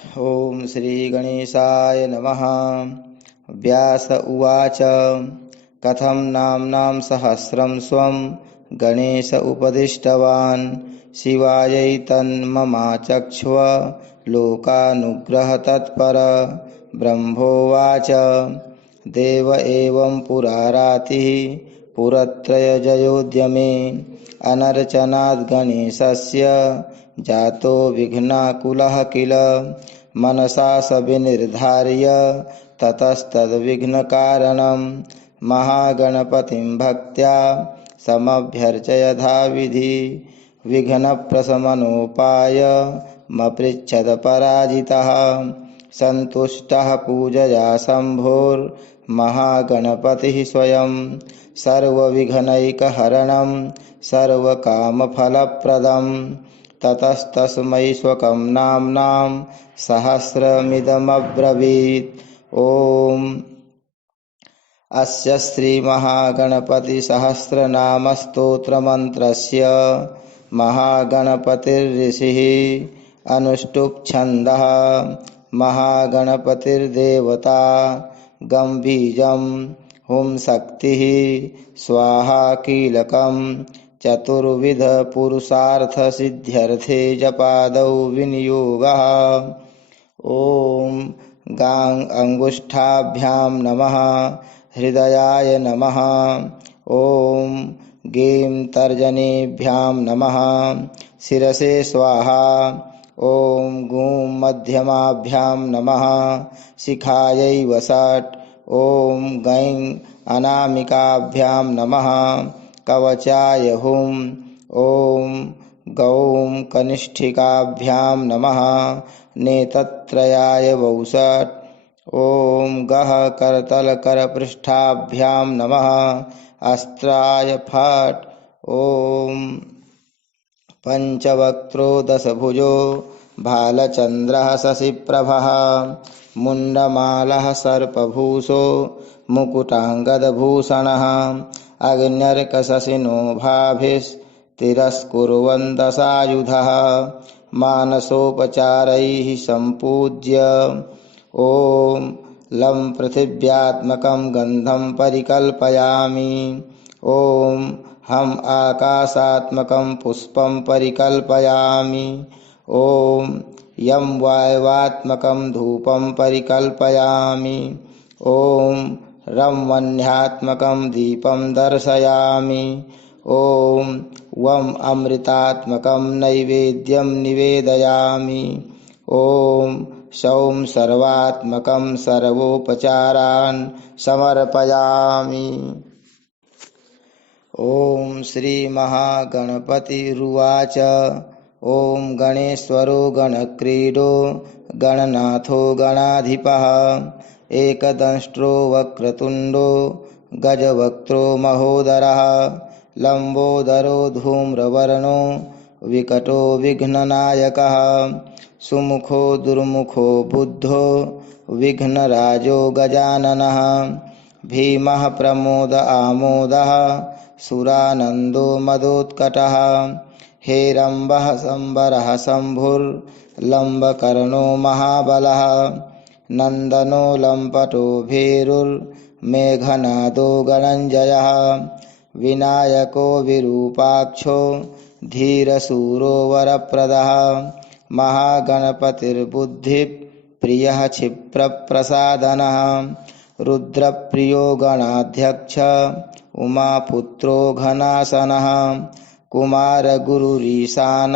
ओम श्री गणेशाय नमः। व्यास उवाच कथं नाम्नां सहस्रं स्वं गणेश उपदिष्टवान् शिवायै तन्ममाचक्ष्व लोकानुग्रह तत्पर। ब्रह्मोवाच देव एवं पुरारातिः पुरत्रयजयोद्यमे अनर्चनाद् गणेशस्य जातो विघ्नाकुलः किल। मनसा स विनिर्धार्य ततस्तद्विघ्नकारणं महागणपतिं भक्त्या समभ्यर्चय यथाविधि। विघ्नप्रशमनोपायमपृच्छत् पराजितः सन्तुष्टः पूजया शम्भोर्महागणपतिः स्वयं। सर्वविघ्नैकहरणं सर्वकामफलप्रदं ततस्तस्मै स्वकं नाम्नां सहस्रमिदमब्रवीत्। ॐ अस्य श्रीमहागणपतिसहस्रनामस्तोत्रमन्त्रस्य महागणपतिर्ऋषिः अनुष्टुप् छन्दः। महागणपतिर्देवता गम्भीजं हुं शक्तिः स्वाहा कीलकं चतुर्विधपुरुषार्थसिद्ध्यर्थे जपादौ विनियोगः। ॐ गां अङ्गुष्ठाभ्यां नमः हृदयाय नमः। ॐ गीं तर्जनीभ्यां नमः शिरसे स्वाहा। ॐ गूं मध्यमाभ्यां नमः शिखायै वषट्। ॐ गैं अनामिकाभ्यां नमः कवचाय हुम्। ॐ गौं कनिष्ठिकाभ्यां नमः नेत्रत्रयाय वौषट्। ॐ गः करतलकरपृष्ठाभ्यां नमः अस्त्राय फट्। ॐ पंचवक्त्रो दशभुजो भालचन्द्रः शशिप्रभः मुण्डमालः सर्पभूषो मुकुटाङ्गदभूषणः अग्न्यर्कशशिनो भाभिस्तिरस्कुर्वन् दशायुधः मानसोपचारैः सम्पूज्य। ॐ लं पृथिव्यात्मकं गन्धं परिकल्पयामि। ॐ हम आकाशात्मकं पुष्पं परिकल्पयामि। ॐ यं वायवात्मकं धूपं परिकल्पयामि। ॐ रं वह्न्यात्मकं दीपं दर्शयामि। ॐ वं अमृतात्मकं नैवेद्यं निवेदयामि। ॐ सौं सर्वात्मकं सर्वोपचारान् समर्पयामि। ॐ श्रीमहागणपतिरुवाच ॐ गणेश्वरो गणक्रीडो गणनाथो गणाधिपः एकदंष्ट्रो वक्रतुण्डो गजवक्त्रो महोदरः लम्बोदरो धूम्रवर्णो विकटो विघ्ननायकः सुमुखो दुर्मुखो बुद्धो विघ्नराजो गजाननः भीमः प्रमोद आमोदः सुरानन्दो मदोत्कटः हेरम्बः सम्बरः शम्भुर्लम्बकर्णो महाबलः नन्दनो लम्पटो भीरुर्मेघनादो गणञ्जयः विनायको विरूपाक्षो धीरशूरो वरप्रदः महागणपतिर्बुद्धिप्रियः क्षिप्रप्रसादनः रुद्रप्रियो गणाध्यक्ष उमापुत्रो घनासनः कुमारगुरुरीशान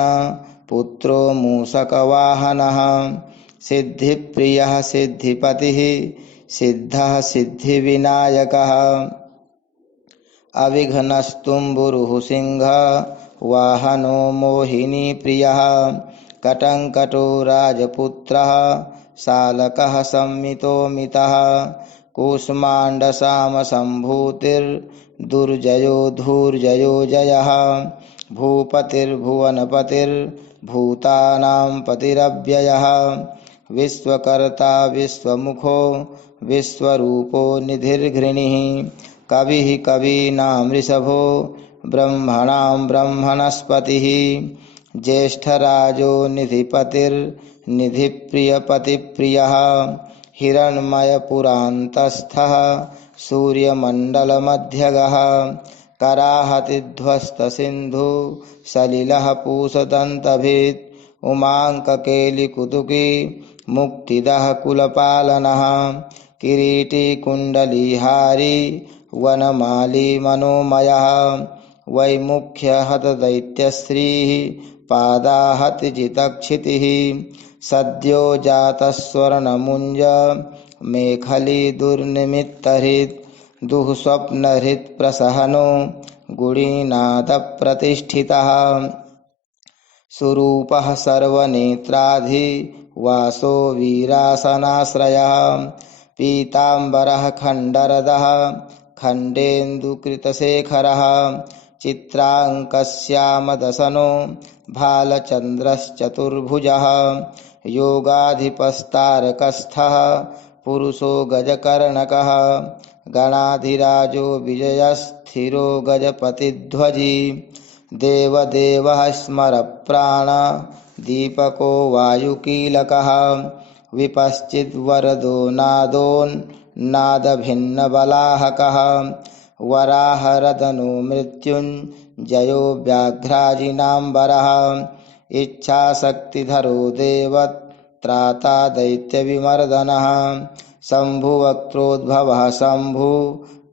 पुत्रो मूषकवाहनः सिद्धिप्रियः सिद्धिपतिः सिद्धः सिद्धिविनायकः अविघ्नस्तुम्बुरुः सिंह वाहनो मोहिनीप्रियः कटङ्कटो राजपुत्रः शालकः संमितो मितः कूष्माण्डसामसम्भूतिर्दुर्जयो धूर्जयो जयः भूपतिर्भुवनपतिर्भूतानां पतिरव्ययः विश्वकर्ता विश्वमुखो विश्वरूपो निधिर्घृणिः कविः कवीनां ऋषभो ब्रह्मणां ब्रह्मणस्पतिः ज्येष्ठराजो निधिपतिर् निधिप्रियपतिप्रियः हिरण्मयपुरान्तस्थः सूर्यमण्डलमध्यगः कराहतिध्वस्तसिन्धु सलिलः पूसदन्तभित् उमाङ्ककेलिकुतुकी मुक्तिदः कुलपालनः किरीटी कुण्डलीहारी वनमाली मनोमयः वैमुख्यहतदैत्यश्रीः पादाहतजितक्षितिः सद्यो जातस्वर्णमुञ्ज मेखली दुर्निमित्तहृत् दुःस्वप्नहृत्प्रसहनो गुणीनादप्रतिष्ठितः सुरूपः सर्वनेत्राधिवासो वीरासनाश्रयः पीताम्बरः खण्डरदः खण्डेन्दुकृतशेखरः चित्राङ्कश्यामदसनो भालचन्द्रश्चतुर्भुजः योगाधिपस्तारकस्थः पुरुषो गजकर्णकः गणाधिराजो विजयस्थिरो गजपतिध्वजी देवदेवः स्मरप्राण दीपको वायुकीलकः विपश्चिद्वरदो नादोन्नादभिन्नबलाहकः वराहरदनो मृत्युञ्जयो व्याघ्राजिनाम्बरः इच्छाशक्तिधरो देवत्राता दैत्यविमर्दनः शम्भुवक्त्रोद्भवः शम्भु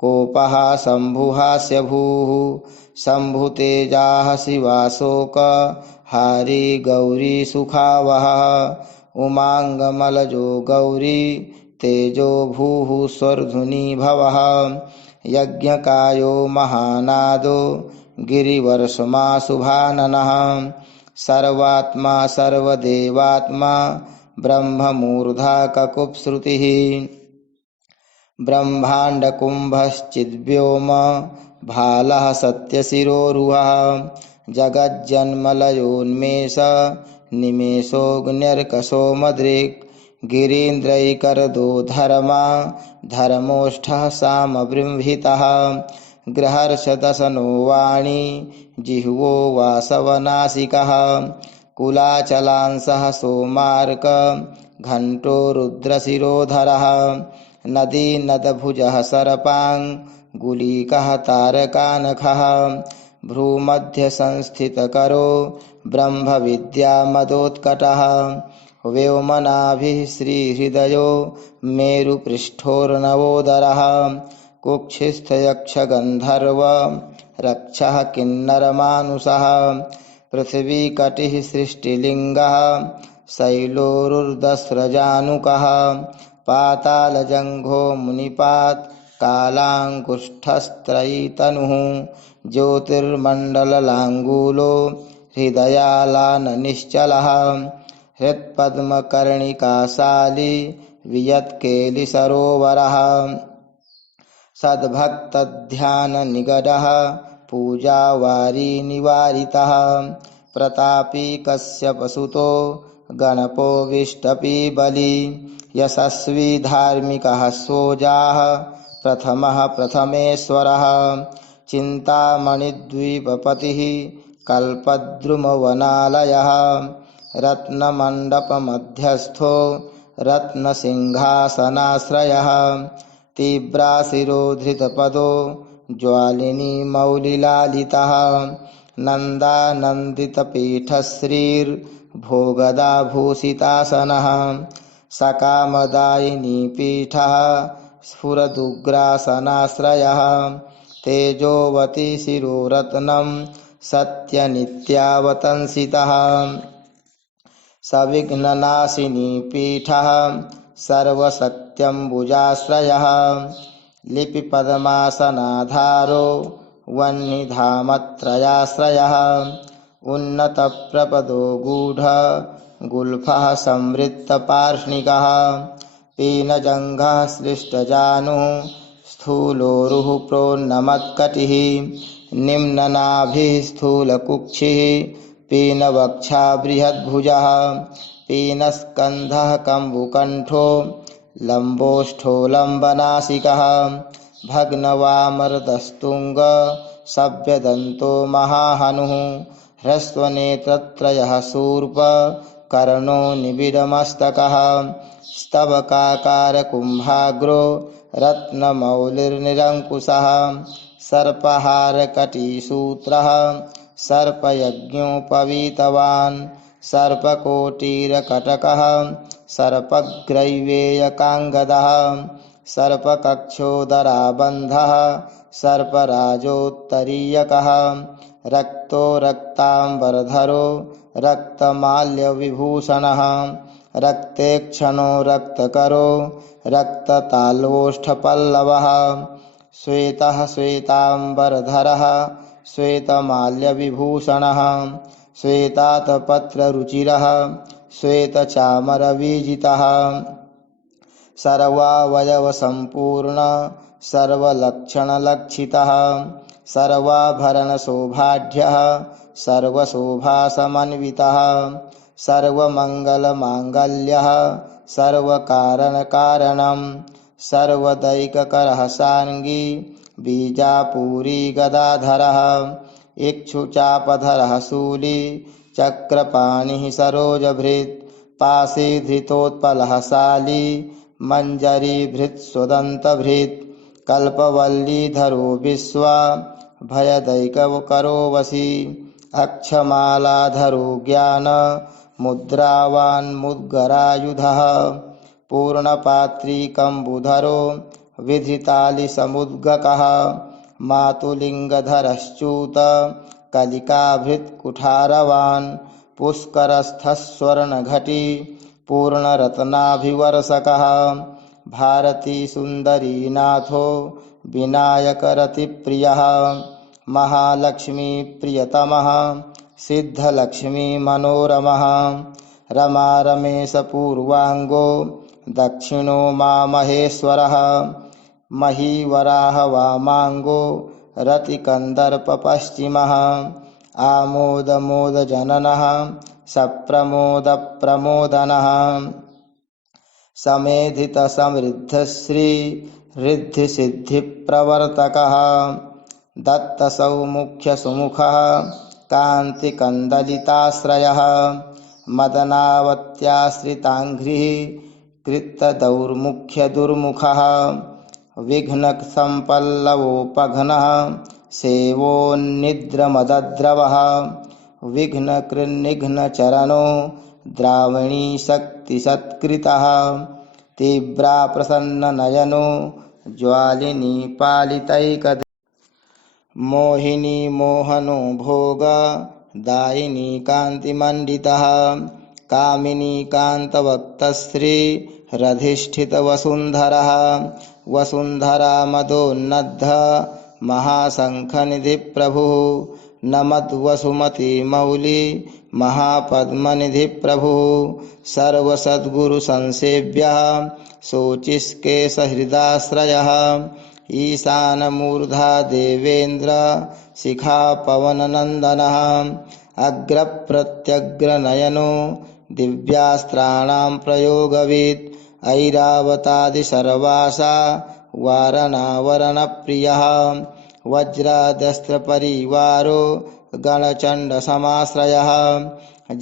कोपः शम्भुहास्यभूः शम्भुतेजाः शिवाशोक हारी गौरी सुखावहः उमाङ्गमलजो गौरी तेजो भूः स्वर्धुनी भवः यज्ञकायो महानादो गिरिवर्षमाशुभाननः सर्वात्मा सर्वदेवात्मा ब्रह्ममूर्धा ककुप्श्रुतिः ब्रह्माण्डकुम्भश्चिद्व्योम भालः सत्यशिरोरुहः जगज्जन्मलयोन्मेष निमेषोऽग्न्यर्कशो मदृक् गिरीन्द्रैकरदो धर्मा धर्मोष्ठः सामबृंहितः ग्रहर्षदशनो वाणी जिह्वो वासवनासिकः कुलाचलांसः सोमार्क घण्टो रुद्रशिरोधरः नदीनदभुजः सर्पाङ्गुलीकः तारकानखः भ्रूमध्यसंस्थितकरो ब्रह्मविद्यामदोत्कटः व्योमनाभिः श्रीहृदयो मेरुपृष्ठोर्नवोदरः कुक्षिस्थयक्षगन्धर्व रक्षः किन्नरमानुषः पृथिवीकटिः सृष्टिलिङ्गः शैलोरुर्दस्रजानुकः पातालजङ्घो मुनिपात् कालाङ्कुष्ठस्त्रयीतनुः ज्योतिर्मण्डललाङ्गूलो हृदयालाननिश्चलः हृत्पद्मकर्णिकाशाली वियत्केलिसरोवरः सद्भक्तध्याननिगडः पूजावारी निवारितः प्रतापी कश्यपसुतो गणपो विष्टपी बली यशस्वी धार्मिकः सोजाः प्रथमः प्रथमेश्वरः चिन्तामणिद्वीपपतिः कल्पद्रुमवनालयः रत्नमण्डपमध्यस्थो रत्नसिंहासनाश्रयः तीव्राशिरोधृतपदो ज्वालिनी मौलिलालितः नन्दानन्दितपीठश्रीर्भोगदा भूषितासनः सकामदायिनी पीठः स्फुरदुग्रासनाश्रयः तेजोवती शिरोरत्नं सत्यनित्यावतंसितः सविघ्ननाशिनी पीठः सर्वशक्त्यम्बुजाश्रयः लिपिपद्मासनाधारो वह्निधामत्रयाश्रयः उन्नतप्रपदो गूढ गुल्फः संवृत्तपार्ष्णिकः पीनजङ्घः सृष्टजानुः स्थूलोरुः प्रोन्नमत्कटिः निम्ननाभिः स्थूलकुक्षिः पीनवक्षा बृहद्भुजः पीनस्कन्धः कम्बुकण्ठो लम्बोष्ठो लम्बनासिकः भग्नवामरदस्तुङ्ग सव्यदन्तो महाहनुः ह्रस्वनेत्रत्रयः शूर्प कर्णो निबिडमस्तकः स्तबकाकारकुम्भाग्रो रत्नमौलिर्निरङ्कुशः सर्पहारकटिसूत्रः सर्पयज्ञोपवीतवान् सर्पकोटिरकटकः सर्पग्रैवेयकाङ्गदः सर्पकक्षोदराबन्धः सर्पराजोत्तरीयकः रक्तो रक्ताम्बरधरो रक्तमाल्यविभूषणः रक्तेक्षणो रक्तकरो रक्ततालोष्ठपल्लवः श्वेतः श्वेताम्बरधरः श्वेतमाल्यविभूषणः श्वेतातपत्ररुचिरः श्वेतचामरविजितः सर्वावयवसम्पूर्ण सर्वलक्षणलक्षितः सर्वाभरणशोभाढ्यः सर्वशोभासमन्वितः सर्वमङ्गलमाङ्गल्यः सर्वकारणकारणं सर्वदैककरः साङ्गी बीजापूरी गदाधरः इक्षुचापधरः शूली चक्रपाणिः सरोजभृत् पाशीधृतोत्पलः शाली मञ्जरीभृत्स्वदन्तभृत् कल्पवल्लीधरो विश्वा भयदैककरो वशी अक्षमालाधरो ज्ञान मुद्रावान्मुद्गरायुधः पूर्णपात्रीकम्बुधरो विधितालिसमुद्गकः मातुलिङ्गधरश्च्यूत कलिकाभृत्कुठारवान् पुष्करस्थस्वर्णघटी पूर्णरत्नाभिवर्षकः भारती सुन्दरीनाथो विनायकरतिप्रियः महालक्ष्मीप्रियतमः सिद्धलक्ष्मीमनोरमः रमारमेशपूर्वाङ्गो दक्षिणो मामहेश्वरः महीवराहवामाङ्गो रतिकन्दर्पपश्चिमः आमोदमोदजननः सप्रमोदप्रमोदनः समेधितसमृद्धश्रीरिद्धिसिद्धिप्रवर्तकः दत्तसौमुख्यसुमुखः कान्तिकन्दलिताश्रयः मदनावत्याश्रिताङ्घ्रिः कृत्तदौर्मुख्यदुर्मुखः विघ्नसम्पल्लवोपघ्नः सेवोन्निद्रमदद्रवः विघ्नकृन्निघ्नचरणो द्रावणीशक्तिसत्कृतः तीव्राप्रसन्ननयनो ज्वालिनी पालितैकदे मोहिनी मोहनो भोग दायिनी कान्तिमण्डितः कामिनी कान्तवक्तश्री रधिष्ठितवसुन्धरः वसुन्धरा मदोन्नद्ध महाशङ्खनिधिप्रभुः नमद्वसुमतीमौली महापद्मनिधिप्रभुः सर्वसद्गुरुसंसेव्यः शोचिस्केशहृदाश्रयः ईशानमूर्धा देवेन्द्र शिखा पवननन्दनः अग्रप्रत्यग्रनयनो दिव्यास्त्राणां प्रयोगवित् ऐरावतादिसर्वासा वारणावरणप्रियः वज्रादस्त्रपरिवारो गणचण्डसमाश्रयः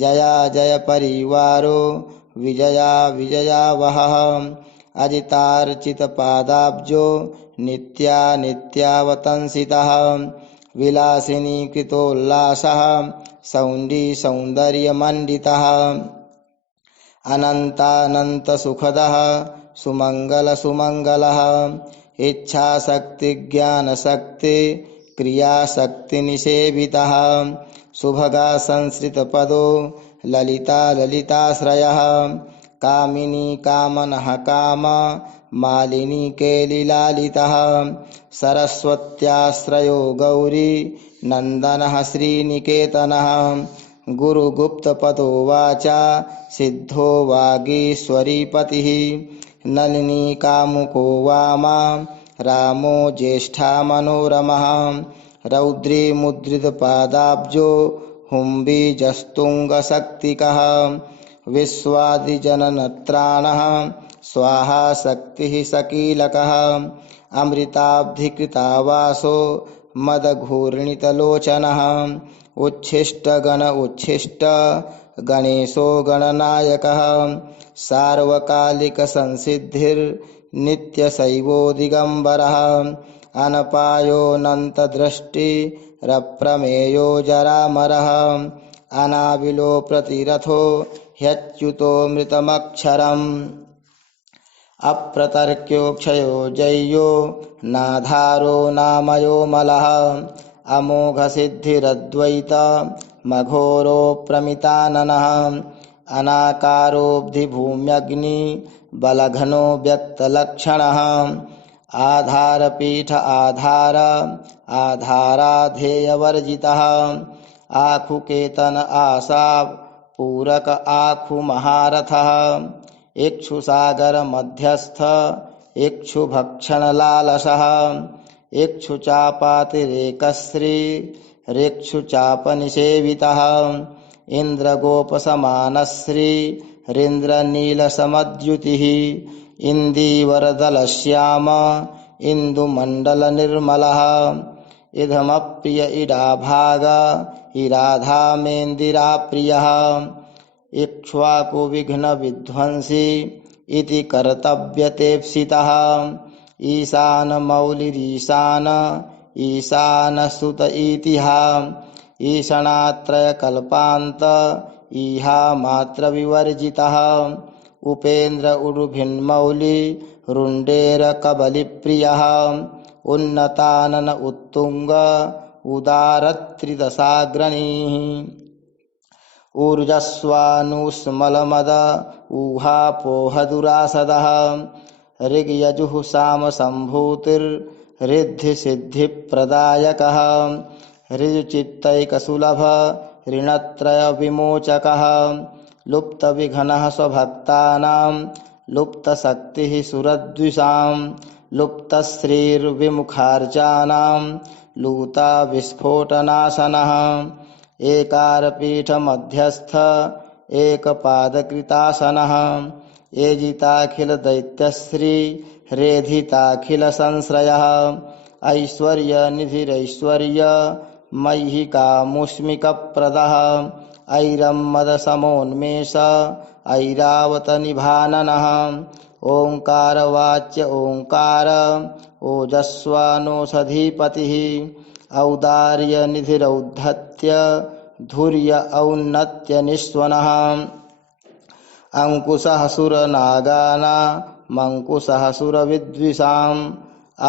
जया जय परिवारो विजया विजयावहः अजितार्चितपादाब्जो नित्या नित्यावतंसितः विलासिनी कृतोल्लासः सौण्डी सौन्दर्यमण्डितः अनन्तानन्तसुखदः सुमङ्गलसुमङ्गलः इच्छाशक्तिज्ञानशक्ति क्रियाशक्तिनिषेवितः सुभगा संसृतपदो ललिता ललिताश्रयः कामिनी कामनः काम मालिनी केलिलालितः सरस्वत्याश्रयो गौरी नन्दनः श्रीनिकेतनः गुरुगुप्तपदो वाचा सिद्धो वागीश्वरीपतिः नलिनी कामुको वामा रामो ज्येष्ठा मनोरमः रौद्री मुद्रितपादाब्जो हुम्बीजस्तुङ्गशक्तिकः विश्वादिजननत्राणः स्वाहा शक्तिः सकीलकः अमृताब्धिकृतावासो मदघूर्णितलोचनः उच्छिष्टगण उच्छिष्ट गणेशो गणनायकः सार्वकालिकसंसिद्धिर्नित्यशैवो दिगम्बरः अनपायोऽनन्तदृष्टिरप्रमेयो जरामरः अनाविलो प्रतिरथो ह्यच्युतो मृतमक्षरम् अप्रतर्क्योक्षयो जय्यो नाधारो नामयो मलः अमोघसिद्धिरद्वैत मघोरो प्रमिताननः अनाकारोऽब्धिभूम्यग्नि बलघनो व्यक्तलक्षणः आधारपीठ आधार आधाराधेयवर्जितः आखुकेतन आशा पूरक आखु महारथः इक्षुसागर मध्यस्थ इक्षुभक्षणलालसः इक्षुचापातिरेकश्री ऋक्षुचापनिषेवितः इन्द्रगोपसमानश्री रीन्द्रनीलसमद्युतिः इन्दीवरदलश्याम इन्दुमण्डलनिर्मलः इदमप्रिय इडाभाग इराधामेन्दिराप्रियः इक्ष्वाकुविघ्नविध्वंसी इति कर्तव्यतेप्सितः ईशानमौलिरीशान ईशानसुत इतिहा ईशणात्रयकल्पान्त इहा मात्रविवर्जितः उपेन्द्र उरुभिन्मौलि रुण्डेरकबलिप्रियः उन्नतानन उत्तुङ्ग उदारत्रिदशाग्रणीः ऊर्जस्वानुस्मलमद ऊहापोहदुरासदः ऋग्यजुः सामसम्भूतिर्ऋद्धिसिद्धिप्रदायकः ऋजुचित्तैकसुलभ ऋणत्रयविमोचकः लुप्तविघ्नः स्वभक्तानां लुप्तशक्तिः सुरद्विषां लुप्तश्रीर्विमुखार्चानां लूताविस्फोटनाशनः एकारपीठमध्यस्थ एकपादकृतासनः एजिताखिलदैत्यश्री रेधिताखिलसंश्रयः ऐश्वर्यनिधिरैश्वर्यमह्यिकामुष्मिकप्रदः ऐरम्मदसमोन्मेष ऐरावतनिभाननः ओङ्कारवाच्य ओङ्कार ओजस्वानोषधीपतिः औदार्यनिधिरौद्धत्य धुर्य औन्नत्यनिस्वनः अंकुशः सुरनागानामङ्कुशः सुरविद्विषाम्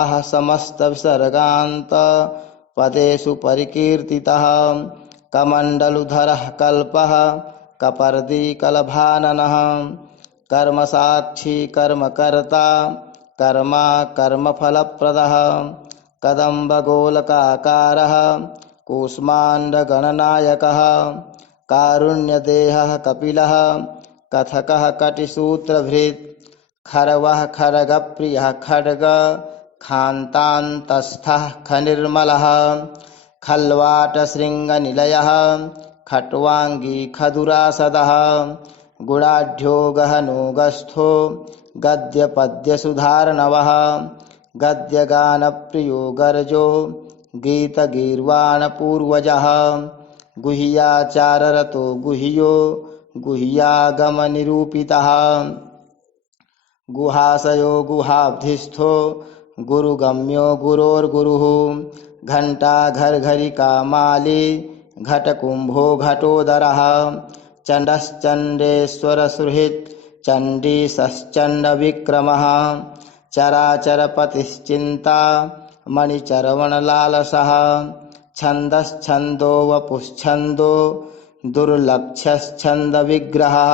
अह समस्तविसर्गान्त पदेषु परिकीर्तितः कमण्डलुधरः कल्पः कपर्दी कलभाननः कर्मसाक्षी कर्मकर्ता कर्मा कर्मफलप्रदः कदम्बगोलकाकारः कूष्माण्डगणनायकः कारुण्यदेहः कपिलः कथकः कटिसूत्रभृत् खरवः खरगप्रियः खड्ग खान्तान्तस्थः खनिर्मलः खल्वाटशृङ्गनिलयः खट्वाङ्गी खदुरासदः गुणाढ्यो गहनो गस्थो गद्यपद्यसुधार्णवः गद्यगानप्रियो गर्जो गीतगीर्वाणपूर्वजः गुह्याचाररतो गुह्यो गुह्यागमनिरूपितः गुहाशयो गुहाब्धिस्थो गुरुगम्यो गुरोर्गुरुः घण्टा घर्घरिकामाली घटकुम्भो घटोदरः चण्डश्चण्डेश्वरसुहृत् चण्डीशश्चण्डविक्रमः चराचरपतिश्चिन्ता मणिचरवणलालसः छन्दश्छन्दो वपुश्छन्दो दुर्लक्ष्यश्छन्दविग्रहः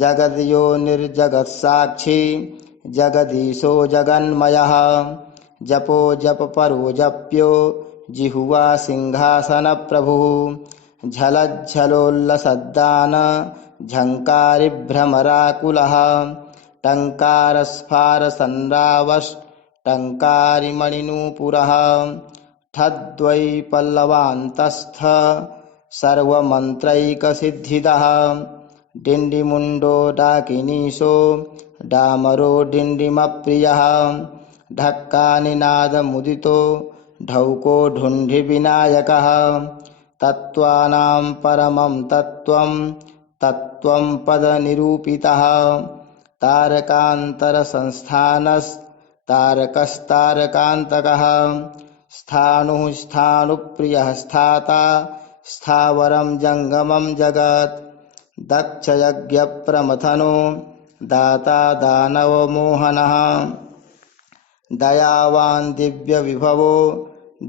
जगद्यो निर्जगत्साक्षी जगदीशो जगन्मयः जपो जपपरो जप्यो जिह्वा सिंहासनप्रभुः झलज्झलोल्लसद्दान झङ्कारिभ्रमराकुलः टङ्कारस्फारसन्रावष्टङ्कारिमणिनूपुरः ठद्वैपल्लवान्तस्थ सर्वमन्त्रैकसिद्धिदः डिण्डिमुण्डो डाकिनीशो डामरो डिण्डिमप्रियः ढक्कानिनादमुदितो ढौको ढुण्ढिविनायकः तत्त्वानां परमं तत्त्वं तत्त्वं पदनिरूपितः तारकान्तरसंस्थानस्तारकस्तारकान्तकः स्थाणुः स्थाणुप्रियः स्थाता स्थावरं जङ्गमं जगत् दक्षयज्ञप्रमथनो दाता दानवमोहनः दयावान् दिव्यविभवो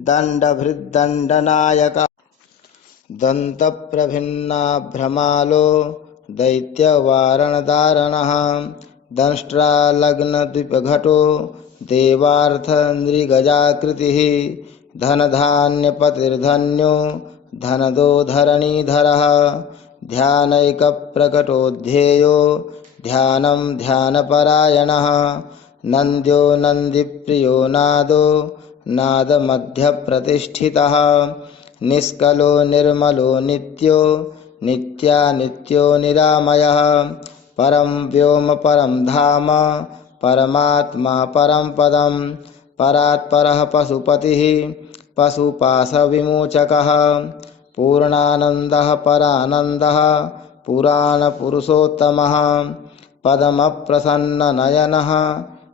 दण्डभृद्दण्डनायकः दन्तप्रभिन्नाभ्रमालो दैत्यवारणदारणः दंष्ट्रालग्नद्वीपघटो देवार्थनृगजाकृतिः धनधान्यपतिर्धन्यो धनदो धरणीधरः ध्यानैकप्रकटोऽध्येयो ध्यानं ध्यानपरायणः नन्द्यो नन्दिप्रियो नादो नादमध्यप्रतिष्ठितः निष्कलो निर्मलो नित्यो नित्यानित्यो निरामयः परं व्योम परं धाम परमात्मा परं पदं परात्परः पशुपतिः पशुपाशविमोचकः पूर्णानन्दः परानन्दः पुराणपुरुषोत्तमः पदमप्रसन्ननयनः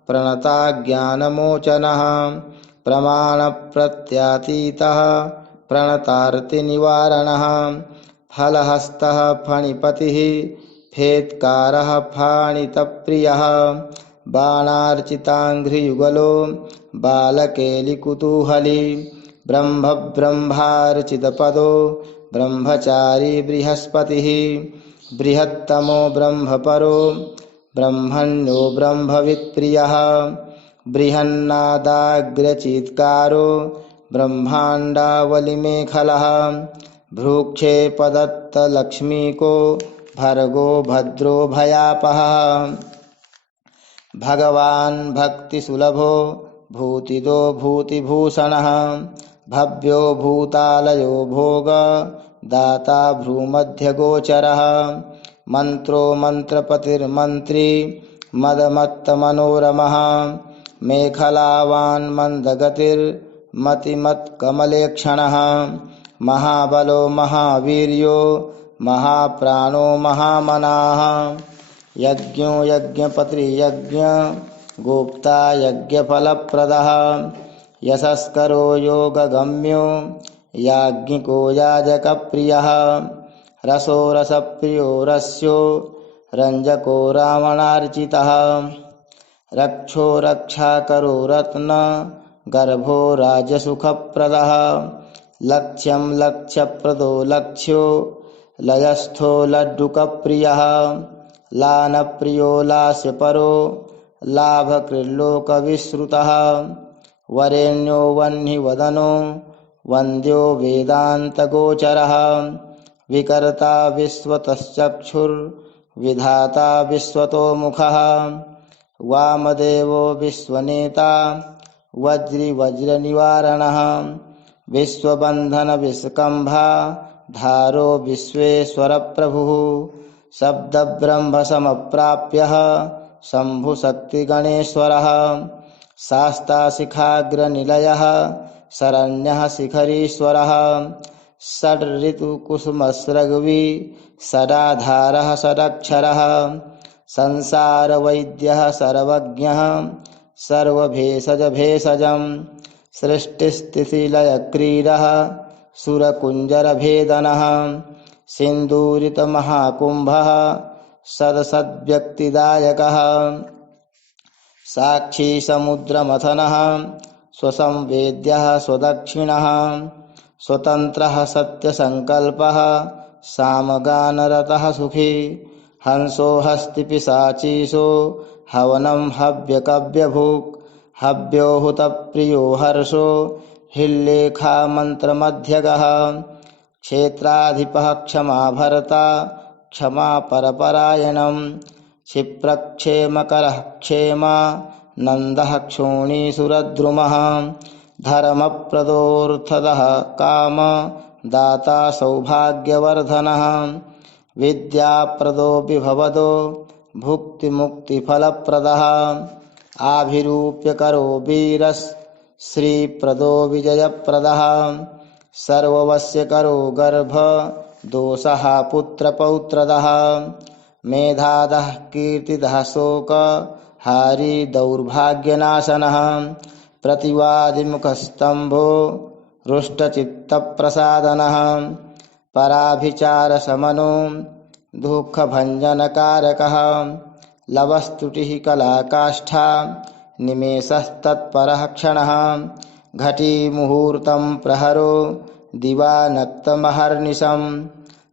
प्रणताज्ञानमोचनः प्रमाणप्रत्यातीतः प्रणतार्तिनिवारणः फलहस्तः फणिपतिः फेत्कारः फाणितप्रियः बाणार्चिताङ्घ्रियुगलो बालकेलिकुतूहली ब्रह्मब्रह्मार्चितपदो ब्रह्मचारी बृहस्पतिः बृहत्तमो ब्रह्मपरो ब्रह्मण्यो ब्रह्मवित्प्रियः बृहन्नादाग्रचित्कारो ब्रह्माण्डावलिमेखलः भ्रूक्षेपदत्तलक्ष्मीको भर्गो भद्रो भयापहः भगवान् भक्तिसुलभो भूतिदो भूतिभूषणः भव्यो भूतालयो भोग दाता भ्रूमध्यगोचरः मन्त्रो मन्त्रपतिर्मन्त्री मदमत्तमनोरमः मेखलावान् मन्दगतिर्मतिमत्कमलेक्षणः महाबलो महावीर्यो महाप्राणो महामनाः यज्ञो यज्ञपतिर्यज्ञ गोप्ता यज्ञफलप्रदः यशस्करो योगगम्यो याज्ञिको याजकप्रियः रसो रसप्रियो रस्यो रञ्जको रावणार्चितः रक्षो रक्षाकरो रत्न गर्भो राजसुखप्रदः लक्ष्यं लक्ष्यप्रदो लक्ष्यो लयस्थो लड्डुकप्रियः लानप्रियो लास्यपरो लाभकृल्लोकविश्रुतः वरेण्यो वह्निवदनो वन्द्यो वेदान्तगोचरः विकर्ता विश्वतश्चक्षुर्विधाता विश्वतोमुखः वामदेवो विश्वनेता वज्रिवज्रनिवारणः विश्वबन्धनविष्कम्भा धारो विश्वेश्वरप्रभुः शब्दब्रह्मसमप्राप्यः शम्भुशक्तिगणेश्वरः शास्ताशिखाग्रनिलयः शरण्यः शिखरीश्वरः षड्ऋतुकुसुमस्रग्वी षडाधारः षडक्षरः संसारवैद्यः सर्वज्ञः सर्वभेषजभेषजं सृष्टिस्थितिलयक्रीडः सुरकुञ्जरभेदनः सिन्दूरितमहाकुम्भः सदसद्व्यक्तिदायकः साक्षी समुद्रमथनः स्वसंवेद्यः स्वदक्षिणः स्वतन्त्रः सत्यसङ्कल्पः सामगानरतः सुखी हंसो हस्तिपिशाचीशो हवनं हव्यकव्यभुक् हव्यो हुतप्रियो हर्षो हिल्लेखामन्त्रमध्यगः क्षेत्राधिपः क्षमा भर्ता क्षमा परपरायणं क्षिप्रक्षेमकरः क्षेमा नन्दः क्षोणीसुरद्रुमः धर्मप्रदोऽर्थदः काम दाता सौभाग्यवर्धनः विद्याप्रदो विभवदो भुक्तिमुक्तिफलप्रदः आभिरूप्यकरो वीरः श्रीप्रदो विजयप्रदः सर्वस्य करो गर्भ दोषः पुत्रपौत्रदः मेधादः कीर्तिदः शोक हारी दौर्भाग्यनाशनः प्रतिवादिमुखस्तंभो रुष्टचित्तप्रसादनः पराभिचारशमनो दुःखभञ्जनकारकः लवस्तुतिः कलाकाष्ठा निमेषस्तत्परः क्षणः घटी मुहूर्तं प्रहरो दिवानक्तमहर्निशं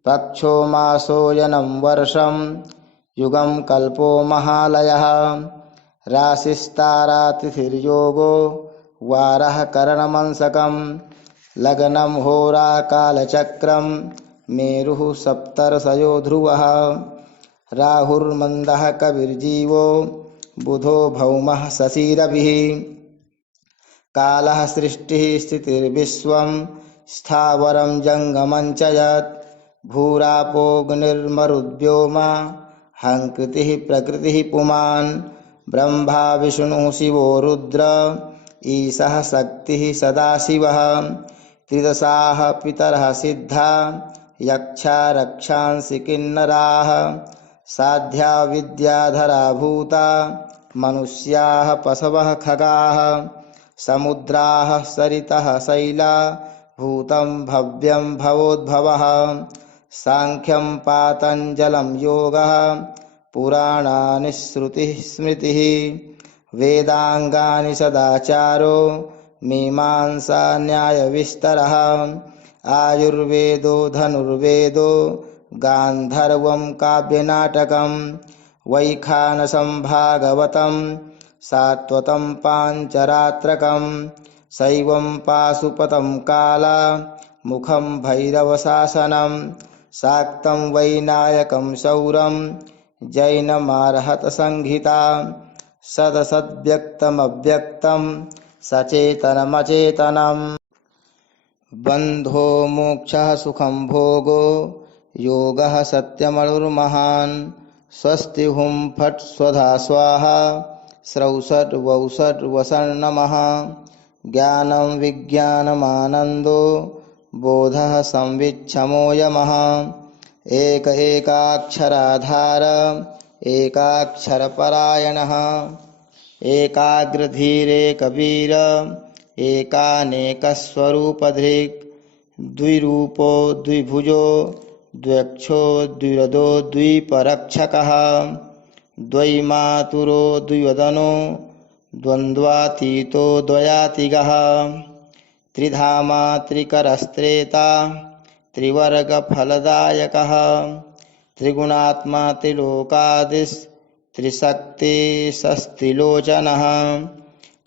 पक्षो मासो यनं वर्षं युगं कल्पो महालयः राशिस्तारातिथिर्योगो वारः करणमंसकं लग्नं होराकालचक्रं मेरुः सप्तर्षयो ध्रुवः राहुर्मन्दः कविर्जीवो बुधो भौमः शशिरविः कालः सृष्टिः स्थितिर्विश्वं स्थावरं जङ्गमं च यत् भूरापोऽग्निर्मरुद्व्योमा हङ्कृतिः प्रकृतिः पुमान् ब्रह्मा विष्णुः शिवो रुद्र ईशः शक्तिः सदाशिवः त्रिदशाः पितरः सिद्धा यक्षा रक्षांसि किन्नराः साध्या विद्याधरा भूता मनुष्याः पशवः खगाः समुद्राः सरितः शैला भूतं भव्यं भवोद्भवः सांख्यं पातञ्जलं योगः पुराणानि श्रुतिः स्मृतिः वेदांगानि सदाचारो मीमांसा न्यायविस्तरः आयुर्वेदो धनुर्वेदो गान्धर्वं काव्यनाटकं वैखानसं भागवतं सात्वतं पाञ्चरात्रकं शैवं पाशुपतं काला मुखं भैरवशासनं शाक्तं वैनायकं शौरं जैनमार्हतसंहिता सदसद्व्यक्तमव्यक्तं सचेतनमचेतनम् बन्धो मोक्षः सुखं भोगो योगः सत्यमणुर्महान् स्वस्ति हुं फट् स्वधा स्वाहा स्रौषट् वौषट् वसन् नमः ज्ञानं विज्ञानमानन्दो बोधः संविच्छमो यमः एक एकाक्षराधार एकाक्षरपरायणः एकाग्रधीरेकवीर एकानेकस्वरूपधृक् द्विरूपो द्विभुजो द्व्यक्षो द्विरदो द्विपरक्षकः द्वैमातुरो द्विवदनो द्वन्द्वातीतो द्वयातिगः त्रिधामा त्रिकरस्त्रेता त्रिवर्गफलदायकः त्रिगुणात्मा त्रिलोकादिस्त्रिशक्तिशस्त्रिलोचनः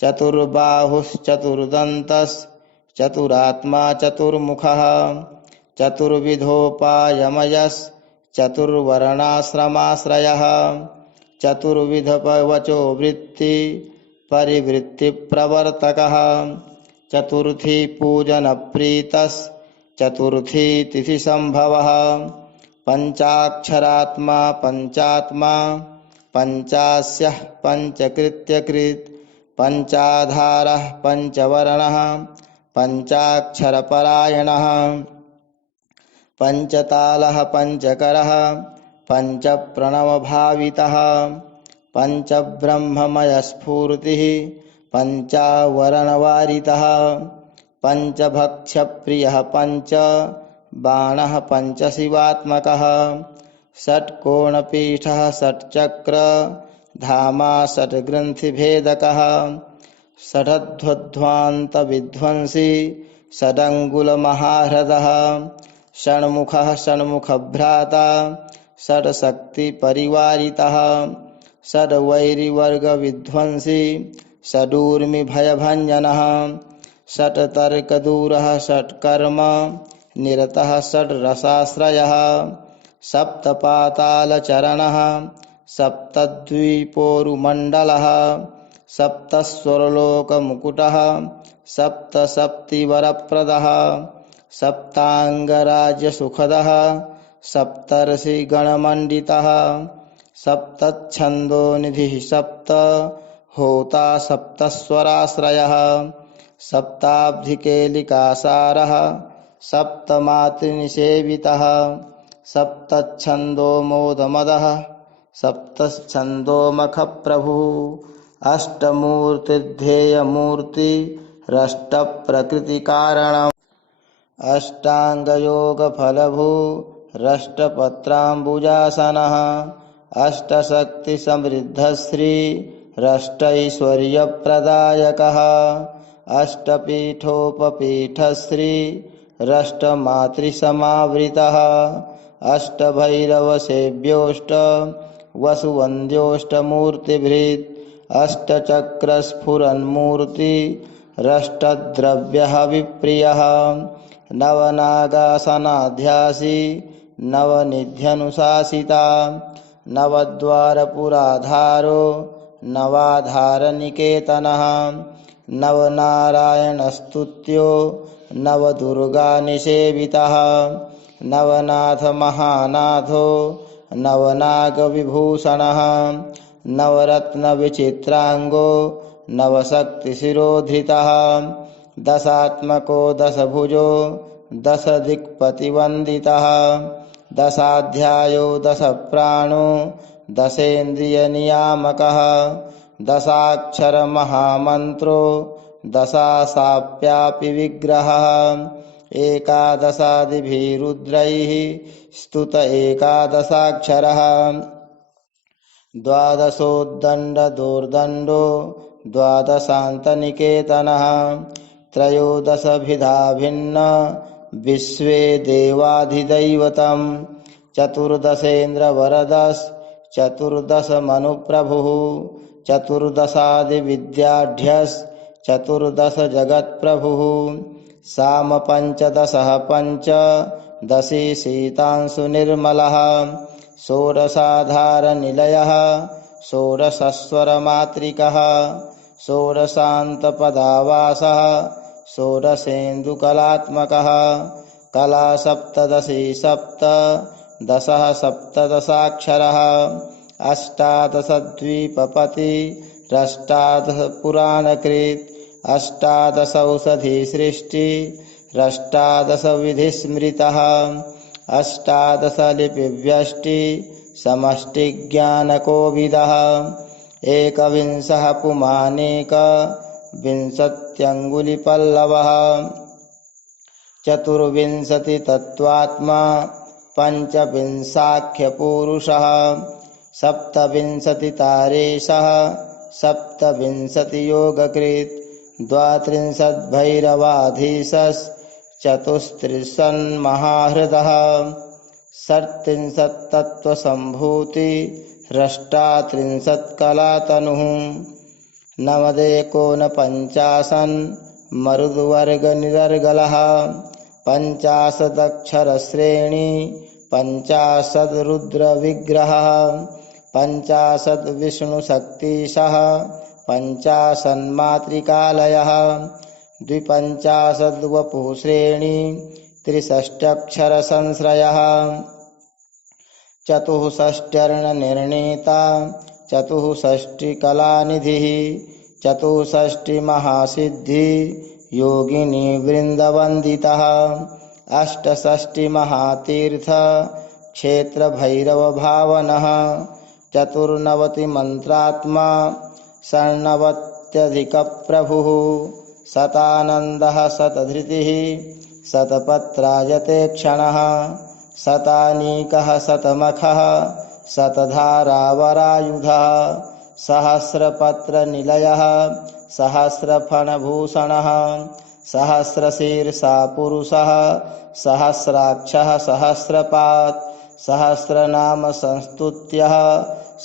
चतुर्बाहुश्चतुर्दन्तश्चतुरात्मा चतुर्मुखः चतुर्विधोपायमयश्चतुर्वर्णाश्रमाश्रयः चतुर्विधवचो वृत्ति परिवृत्तिप्रवर्तकः चतुर्थी पूजनप्रीतश्चतुर्थी तिथिसम्भवः पंचाक्षरात्मा पंचात्मा पंचास्यः पंचकृत्यकृत् पंचाधारः पंचवर्णः पंचाक्षरपरायणः पंचतालः पंचकरः पंचप्रणवभावितः पंचब्रह्ममयस्फूर्तिः पंचावरणवारितः पंचभक्षप्रियः पंच बाणः पंचशिवात्मकः षट्कोणपीठः षट्चक्र धामा षट्ग्रन्थिभेदकः षडध्वध्वान्तविध्वंसी षडङ्गुलमहाह्रदः षण्मुखः षण्मुखभ्राता षट्शक्तिपरिवारितः षड्वैरिवर्गविध्वंसी षडूर्मिभयभञ्जनः षट्तर्कदूरः षट्कर्म निरतः षड्रसाश्रयः सप्तपातालचरणः सप्तद्वीपोरुमण्डलः सप्तस्वर्लोकमुकुटः सप्तसप्तिवरप्रदः सप्ताङ्गराज्यसुखदः सप्तर्षिगणमण्डितः सप्तच्छन्दोनिधिः सप्त होता सप्तस्वराश्रयः सप्ताब्धिकेलिकासारः सप्तमातृनिषेवितः सप्तच्छन्दो मोदमदः सप्तच्छन्दो मखप्रभुः अष्टमूर्तिध्येयमूर्तिरष्टप्रकृतिकारणम् अष्टाङ्गयोगफलभूरष्टपत्राम्बुजासनः अष्टशक्तिसमृद्धश्रीरष्टैश्वर्यप्रदायकः अष्टपीठोपपीठश्रीरष्टमातृसमावृतः अष्टभैरवसेव्योष्ट वसुवन्द्योष्टमूर्तिभृत् अष्टचक्रस्फुरन्मूर्तिरष्टद्रव्यः विप्रियः नवनागासनाध्यासी नवनिध्यनुशासिता नवद्वारपुराधारो नवाधारनिकेतनः नवनारायणस्तुत्यो नवदुर्गानिषेवितः नवनाथमहानाथो नवनागविभूषणः नवरत्नविचित्राङ्गो नवशक्तिशिरोधृतः दशात्मको दशभुजो दशदिक्पतिवन्दितः दशाध्यायो दशप्राणो दशेन्द्रियनियामकः दशाक्षरमहामन्त्रो दशासाप्यापि विग्रहः एकादशादिभिरुद्रैः स्तुत एकादशाक्षरः द्वादशोद्दण्डदोर्दण्डो द्वादशान्तनिकेतनः त्रयोदशभिधा भिन्न विश्वे देवाधिदैवतं चतुर्दशेन्द्रवरदश चतुर्दशमनुप्रभुः चतुर्दशादिविद्याढ्यस् चतुर्दशजगत्प्रभुः सामपञ्चदशः पञ्चदशी शीतांशुनिर्मलः षोडशाधारनिलयः षोडशस्वरमातृकः षोडशान्तपदावासः षोडशेन्दुकलात्मकः कलासप्तदशी सप्तदशः सप्तदशाक्षरः अष्टादशद्वीपपतिरष्टादशपुराणकृत् अष्टादशौषधिसृष्टिरष्टादशविधिस्मृतः अष्टादशलिपिव्यष्टि समष्टिज्ञानकोविदः एकविंशः पुमानेकविंशत्यङ्गुलिपल्लवः चतुर्विंशतितत्त्वात्मा पञ्चविंशाख्यपूरुषः सप्तविंशतितारेशः सप्तविंशतियोगकृत् द्वात्रिंशद्भैरवाधीशश्चतुस्त्रिंशन्महाहृदः षट्त्रिंशत्तत्त्वसम्भूतिरष्टात्रिंशत्कलातनुः नवदेकोनपञ्चाशन्मरुद्वर्गनिरर्गलः पञ्चाशदक्षरश्रेणी पञ्चाशद्रुद्रविग्रहः पञ्चाशद्विष्णुशक्तिशः पञ्चाशन्मातृकालयः द्विपञ्चाशद्वपुःश्रेणी त्रिषष्ट्यक्षरसंश्रयः चतुःषष्ट्यर्णनिर्णेता चतुःषष्टिकलानिधिः चतुःषष्टिमहासिद्धि योगिनी वृन्दवन्दितः अष्टषष्टिमहातीर्थ क्षेत्रभैरवभावनः चतुर्नवतिमन्त्रात्मा षण्णवत्यधिकप्रभुः शतानन्दः शतधृतिः शतपत्रायते क्षणः शतानीकः शतमखः शतधारावरायुधः सहस्रपत्रनिलयः सहस्रफणभूषणः सहस्रशीर्षा पुरुषः सहस्राक्षः सहस्रपात् सहस्रनाम संस्तुत्यः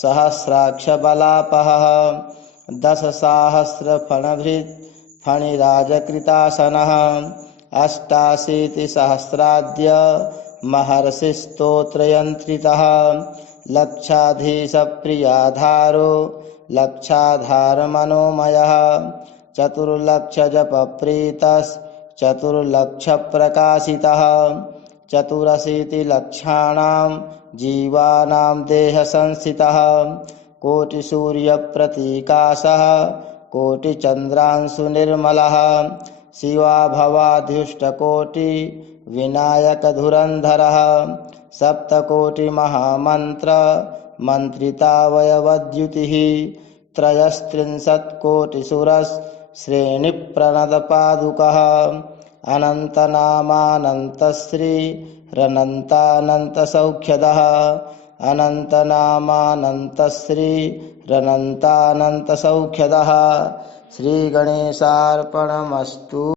सहस्राक्षबलापहः दशसाहस्रफणभृत् फणिराजकृतासनः अष्टाशीतिसहस्राद्य महर्षिस्तोत्रयन्त्रितः लक्षाधीशप्रियाधारो लक्षाधारमनोमयः चतुर्लक्षजपप्रीतश्चतुर्लक्षप्रकाशितः चतुरशीतिलक्षाणां जीवानां देहसंस्थितः कोटिसूर्यप्रतीकाशः कोटिचन्द्रांशुनिर्मलः शिवा भवाद्युष्टकोटि विनायकधुरन्धरः सप्तकोटिमहामन्त्र मन्त्रितावयवद्युतिः त्रयस्त्रिंशत्कोटिसुरश्रेणिप्रणतपादुकः अनन्तनामानन्तश्रीरनन्तानन्तसौख्यदः अनन्तनामानन्तश्रीरनन्तानन्तसौख्यदः। श्रीगणेशार्पणमस्तु।